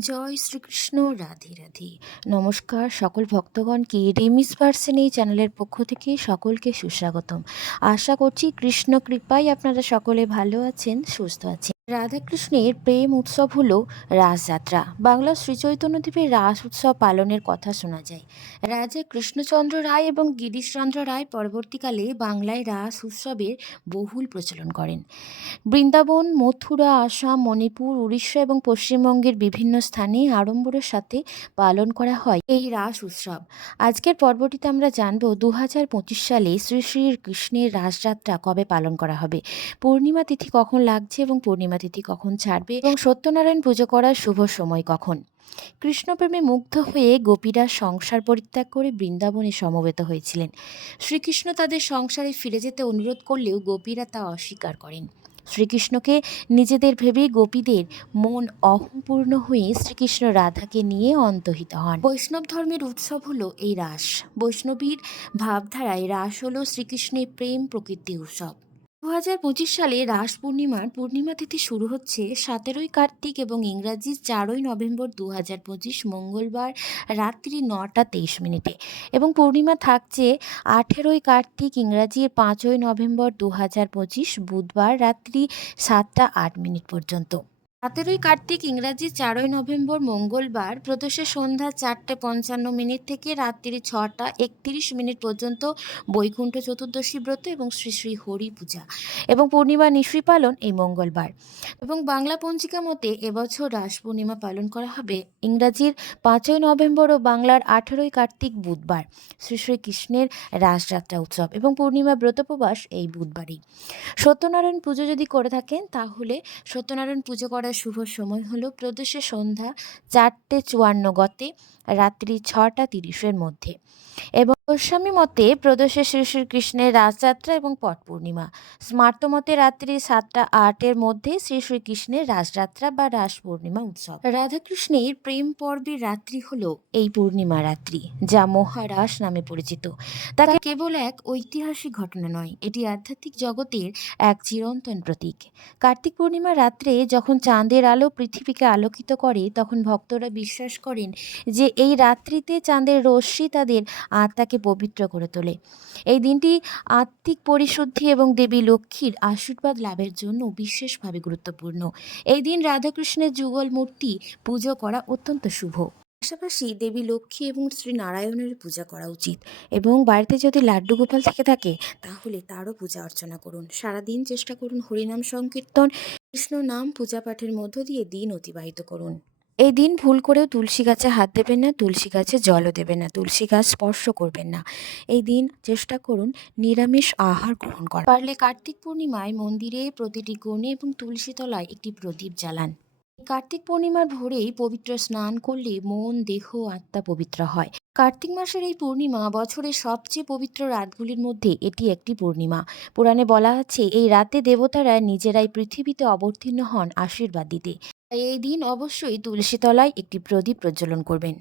জয় শ্রীকৃষ্ণ, রাধে রাধে। নমস্কার, সকল ভক্তগণকে রেমিস ভার্সেন এই চ্যানেলের পক্ষ থেকে সকলকে সুস্বাগতম। আশা করছি কৃষ্ণ কৃপায় আপনারা সকলে ভালো আছেন, সুস্থ আছেন। রাধাকৃষ্ণের প্রেম উৎসব হলো রাসযাত্রা বাংলা শ্রীচৈতন্যদেবের রাস উৎসব পালনের কথা শোনা যায়। রাজা কৃষ্ণচন্দ্র রায় এবং গিরিশচন্দ্র রায় পরবর্তীকালে বাংলায় রাস উৎসবের বহুল প্রচলন করেন। বৃন্দাবন, মথুরা, আসাম, মণিপুর, উড়িষ্যা এবং পশ্চিমবঙ্গের বিভিন্ন স্থানে আড়ম্বরের সাথে পালন করা হয় এই রাস উৎসব। আজকের পর্বটিতে আমরা জানব দু হাজার পঁচিশ সালে শ্রী শ্রী কৃষ্ণের রাসযাত্রা কবে পালন করা হবে। পূর্ণিমা তিথি কখন লাগছে এবং পূর্ণিমা তিথি কখন ছাড়বে এবং সত্যনারায়ণ পুজো করার শুভ সময় কখন? কৃষ্ণপ্রেমে মুগ্ধ হয়ে গোপীরা সংসার পরিত্যাগ করে বৃন্দাবনে সমবেত হয়েছিলেন। শ্রীকৃষ্ণ তাদের সংসারে ফিরে যেতে অনুরোধ করলেও গোপীরা তা অস্বীকার করেন। শ্রীকৃষ্ণকে নিজেদের ভেবে গোপীদের মন অহংপূর্ণ হয়ে শ্রীকৃষ্ণ রাধাকে নিয়ে অন্তহিত হন। বৈষ্ণব ধর্মের উৎসব হলো এই রাস। বৈষ্ণবীর ভাবধারায় রাস হলো শ্রীকৃষ্ণের প্রেম প্রকৃতি উৎসব। দু হাজার পঁচিশ সালে রাস পূর্ণিমার পূর্ণিমা তিথি শুরু হচ্ছে সতেরোই কার্তিক এবং ইংরাজি চারই নভেম্বর দু হাজার পঁচিশ মঙ্গলবার রাত্রি নটা তেইশ মিনিটে। এবং পূর্ণিমা থাকছে আঠেরোই কার্তিক, ইংরাজির পাঁচই নভেম্বর দু হাজার পঁচিশ বুধবার রাত্রি সাতটা আট মিনিট পর্যন্ত। সতেরোই কার্তিক ইংরাজি চারই নভেম্বর মঙ্গলবার, প্রদোষে সন্ধ্যা চারটে পঞ্চান্ন মিনিট থেকে রাত্রি ছটা একত্রিশ মিনিট পর্যন্ত বৈকুণ্ঠ চতুর্দশী ব্রত এবং শ্রী শ্রী হরি পূজা এবং পূর্ণিমা নিশ্রী পালন এই মঙ্গলবার। এবং বাংলা পঞ্জিকা মতে এবছর রাস পূর্ণিমা পালন করা হবে ইংরাজির পাঁচই নভেম্বর ও বাংলার আঠেরোই কার্তিক বুধবার, শ্রী শ্রী কৃষ্ণের রাসযাত্রা উৎসব এবং পূর্ণিমা ব্রতোপবাস এই বুধবারই। সত্যনারায়ণ পুজো যদি করে থাকেন, তাহলে সত্যনারায়ণ পুজো করার শুভ সময় হল প্রদেশে সন্ধ্যা চারটে চুয়ান্ন গতে রাত্রি ছটা তিরিশের মধ্যে। এবং গোস্বামী মতে, প্রদোষে শ্রী শ্রীকৃষ্ণের রাসযাত্রা এবং পট পূর্ণিমা স্মার্ত মতে রাত্রি সাতটা আটের মধ্যে শ্রী শ্রীকৃষ্ণের রাসযাত্রা বা রাস পূর্ণিমা উৎসব। রাধাকৃষ্ণের প্রেম পর্বের রাত্রি হল এই পূর্ণিমা রাত্রি, যা মহারাস নামে পরিচিত। তা কেবল এক ঐতিহাসিক ঘটনা নয়, এটি আধ্যাত্মিক জগতের এক চিরন্তন প্রতীক। কার্তিক পূর্ণিমা রাত্রে যখন চাঁদের আলো পৃথিবীকে আলোকিত করে, তখন ভক্তরা বিশ্বাস করেন যে এই রাত্রিতে চাঁদের রশ্মি তাদের আত্মাকে পবিত্র করে তোলে। এই দিনটি আত্মিক পরিশুদ্ধি এবং দেবী লক্ষ্মীর আশীর্বাদ লাভের জন্য বিশেষভাবে গুরুত্বপূর্ণ। এই দিন রাধাকৃষ্ণের যুগল মূর্তি পুজো করা অত্যন্ত শুভ। পাশাপাশি দেবী লক্ষ্মী এবং শ্রী নারায়ণের পূজা করা উচিত এবং বাড়িতে যদি লাড্ডু গোপাল থেকে থাকে, তাহলে তারও পূজা অর্চনা করুন। সারাদিন চেষ্টা করুন হরিনাম সংকীর্তন, কৃষ্ণ নাম পূজা পাঠের মধ্য দিয়ে দিন অতিবাহিত করুন। এই দিন ভুল করেও তুলসী গাছে হাত দেবেন না, তুলসী গাছে জলও দেবেন না, তুলসী গাছ স্পর্শ করবেন না। এই দিন চেষ্টা করুন নিরামিষ আহার গ্রহণ করা পারলে কার্তিক পূর্ণিমায় মন্দিরে প্রতিটি কোণে এবং তুলসী তলায় একটি প্রদীপ জ্বালান। কার্তিক পূর্ণিমার ভোরেই পবিত্র স্নান করলে মন, দেহ, আত্মা পবিত্র হয়। কার্তিক মাসের এই পূর্ণিমা বছরের সবচেয়ে পবিত্র রাতগুলির মধ্যে এটি একটি পূর্ণিমা। পুরাণে বলা আছে, এই রাতে দেবতারা নিজেরাই পৃথিবীতে অবতীর্ণ হন আশীর্বাদ দিতে। এই দিন অবশ্যই তুলসীতলায় একটি প্রদীপ প্রজ্বলন করবেন।